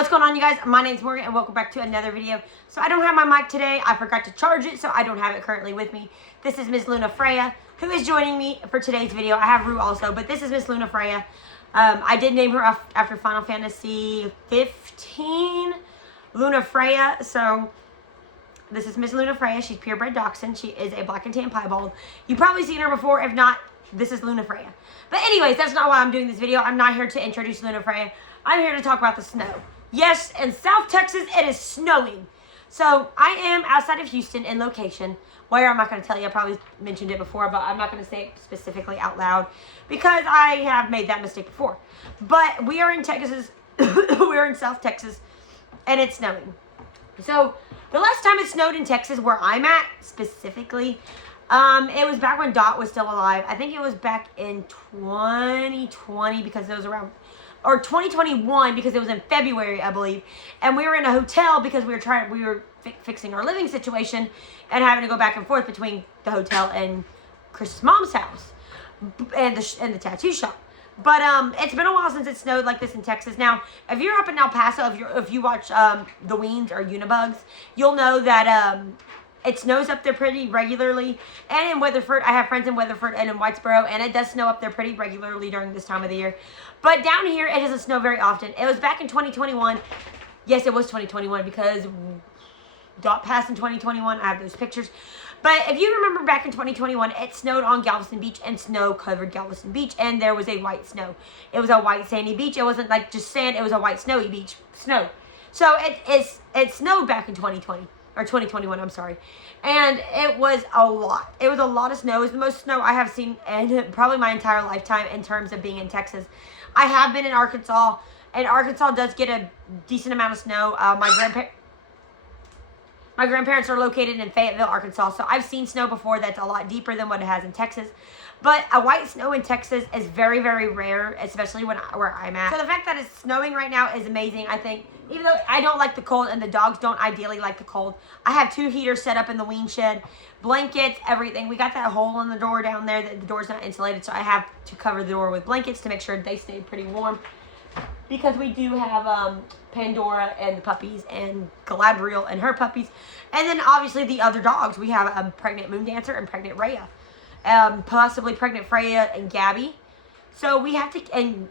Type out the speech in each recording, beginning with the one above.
What's going on, you guys? My name's Morgan and welcome back to another video. So I don't have my mic today. I forgot to charge it, so I don't have it currently with me. This is Miss Luna Freya, who is joining me for today's video. I have Rue also, but this is Miss Luna Freya. I did name her after Final Fantasy 15, Luna Freya. So this is Miss Luna Freya. She's purebred Dachshund. She is a black and tan piebald. You've probably seen her before. If not, this is Luna Freya. But anyways, that's not why I'm doing this video. I'm not here to introduce Luna Freya. I'm here to talk about the snow. Yes, in South Texas, it is snowing. So I am outside of Houston in location. Where, I'm not going to tell you. I probably mentioned it before, but I'm not going to say it specifically out loud because I have made that mistake before. But we are in Texas. We're in South Texas, and it's snowing. So the last time it snowed in Texas, where I'm at specifically, it was back when Dot was still alive. I think it was back in 2020 because it was around, or 2021 because it was in February, I believe. And we were in a hotel because we were fixing our living situation and having to go back and forth between the hotel and Chris's mom's house and the tattoo shop. But it's been a while since it snowed like this in Texas. Now, if you're up in El Paso, if you watch the Weens or Unibugs, you'll know that it snows up there pretty regularly. And in Weatherford, I have friends in Weatherford and in Whitesboro, and it does snow up there pretty regularly during this time of the year. But down here, it doesn't snow very often. It was back in 2021. Yes, it was 2021 because Dot passed in 2021. I have those pictures. But if you remember back in 2021, it snowed on Galveston Beach and snow covered Galveston Beach, and there was a white snow. It was a white sandy beach. It wasn't like just sand. It was a white snowy beach. Snow. So it snowed back in 2020. Or 2021, I'm sorry. And it was a lot. It was a lot of snow. It was the most snow I have seen in probably my entire lifetime in terms of being in Texas. I have been in Arkansas, and Arkansas does get a decent amount of snow. My grandparents are located in Fayetteville, Arkansas, so I've seen snow before that's a lot deeper than what it has in Texas. But a white snow in Texas is very, very rare, especially where I'm at. So the fact that it's snowing right now is amazing, I think. Even though I don't like the cold and the dogs don't ideally like the cold, I have 2 heaters set up in the wean shed, blankets, everything. We got that hole in the door down there that the door's not insulated, so I have to cover the door with blankets to make sure they stay pretty warm. Because we do have Pandora and the puppies and Galadriel and her puppies. And then obviously the other dogs. We have a pregnant Moon Dancer and pregnant Rhea. Possibly pregnant Freya and Gabby. So we have to, and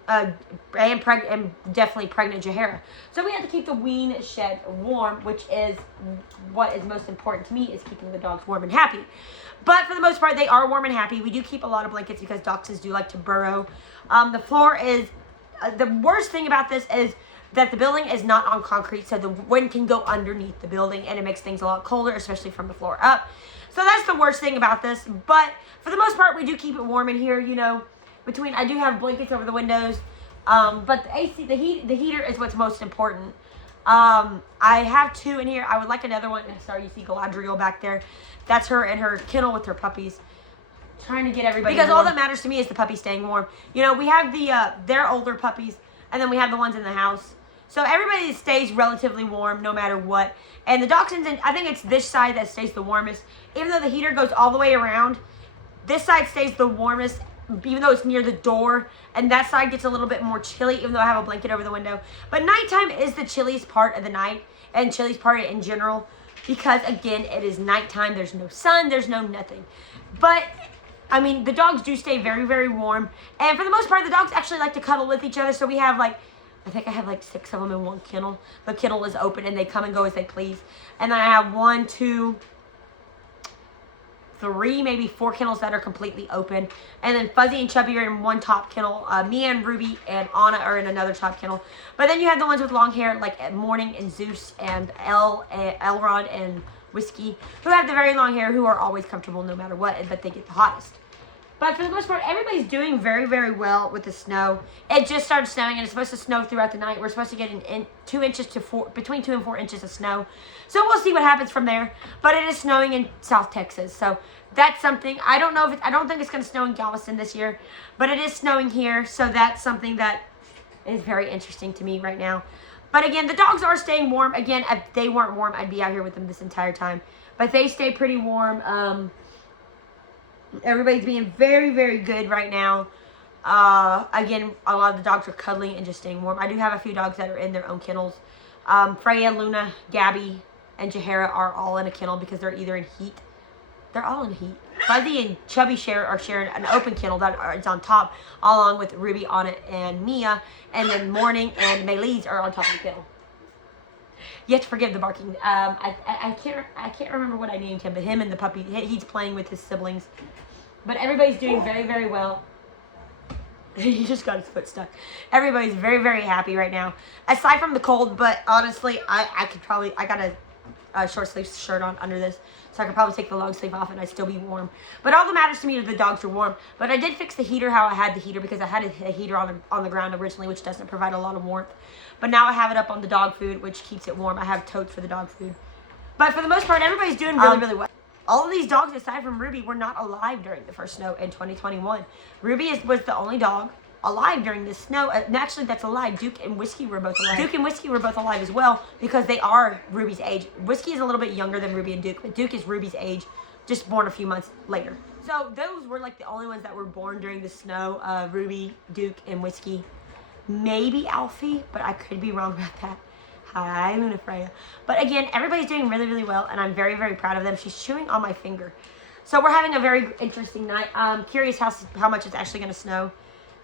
definitely pregnant Jahara. So we have to keep the wean shed warm, which is what is most important to me, is keeping the dogs warm and happy. But for the most part, they are warm and happy. We do keep a lot of blankets because dachshunds do like to burrow. The floor is, the worst thing about this is that the building is not on concrete, so the wind can go underneath the building, and it makes things a lot colder, especially from the floor up. So that's the worst thing about this. But for the most part, we do keep it warm in here, you know. I do have blankets over the windows, but the AC, the heater is what's most important. I have 2 in here. I would like another one. Sorry, you see Galadriel back there. That's her in her kennel with her puppies. Trying to get everybody because warm. All that matters to me is the puppy staying warm. You know, we have their older puppies, and then we have the ones in the house. So everybody stays relatively warm no matter what. And the dachshunds, I think it's this side that stays the warmest. Even though the heater goes all the way around, this side stays the warmest, even though it's near the door, and that side gets a little bit more chilly, even though I have a blanket over the window. But nighttime is the chilliest part of the night, and chilliest part in general, because again, it is nighttime. There's no sun, there's no nothing. But I mean, the dogs do stay very, very warm, and for the most part, the dogs actually like to cuddle with each other. So we have I think I have 6 of them in one kennel. The kennel is open, and they come and go as they please. And then I have 1, 2, 3, maybe 4 kennels that are completely open. And then Fuzzy and Chubby are in one top kennel. Me and Ruby and Anna are in another top kennel. But then you have the ones with long hair, like Morning and Zeus and Elrod and Whiskey, who have the very long hair, who are always comfortable no matter what, but they get the hottest. But for the most part, everybody's doing very, very well with the snow. It just started snowing, and it's supposed to snow throughout the night. We're supposed to get between 2 and 4 inches of snow. So we'll see what happens from there. But it is snowing in South Texas, so that's something. I don't think it's going to snow in Galveston this year, but it is snowing here, so that's something that is very interesting to me right now. But again, the dogs are staying warm. Again, if they weren't warm, I'd be out here with them this entire time. But they stay pretty warm. Everybody's being very, very good right now. Again, a lot of the dogs are cuddling and just staying warm. I do have a few dogs that are in their own kennels. Freya, Luna, Gabby, and Jahara are all in a kennel because they're either in heat. They're all in heat. Fuzzy and Chubby are sharing an open kennel that is on top, along with Ruby, Anna, and Mia. And then Morning and Maylise are on top of the kennel. You have to forgive the barking. I can't remember what I named him, but him and the puppy, he's playing with his siblings. But everybody's doing very, very well. He just got his foot stuck. Everybody's very, very happy right now. Aside from the cold, but honestly, I got a short sleeve shirt on under this, so I could probably take the long sleeve off and I'd still be warm. But all that matters to me is the dogs are warm. But I did fix the heater how I had the heater, because I had a heater on the ground originally, which doesn't provide a lot of warmth. But now I have it up on the dog food, which keeps it warm. I have totes for the dog food. But for the most part, everybody's doing really, really well. All of these dogs, aside from Ruby, were not alive during the first snow in 2021. Ruby was the only dog alive during this snow. And actually, that's a lie. Duke and Whiskey were both alive. Duke and Whiskey were both alive as well, because they are Ruby's age. Whiskey is a little bit younger than Ruby and Duke, but Duke is Ruby's age, just born a few months later. So those were like the only ones that were born during the snow. Ruby, Duke, and Whiskey. Maybe Alfie, but I could be wrong about that. Hi, Luna Freya. But again, everybody's doing really, really well, and I'm very, very proud of them. She's chewing on my finger. So we're having a very interesting night. I'm curious how much it's actually going to snow.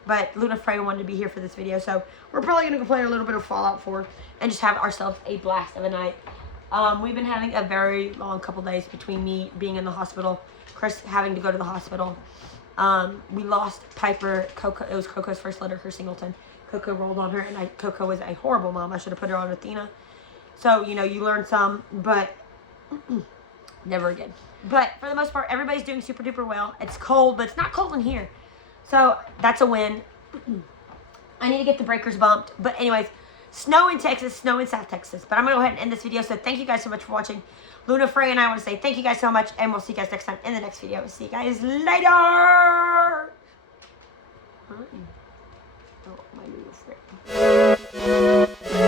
But Luna Freya wanted to be here for this video, so we're probably going to go play a little bit of Fallout 4 and just have ourselves a blast of a night. We've been having a very long couple days between me being in the hospital, Chris having to go to the hospital. We lost Piper. Coco, it was Coco's first litter, her singleton. Coco rolled on her, and Coco was a horrible mom. I should have put her on Athena. So, you know, you learn some, but never again. But for the most part, everybody's doing super duper well. It's cold, but it's not cold in here. So that's a win. I need to get the breakers bumped. But anyways, snow in Texas, snow in South Texas. But I'm going to go ahead and end this video. So thank you guys so much for watching. Luna, Freya, and I want to say thank you guys so much. And we'll see you guys next time in the next video. See you guys later. Oh, my little friend.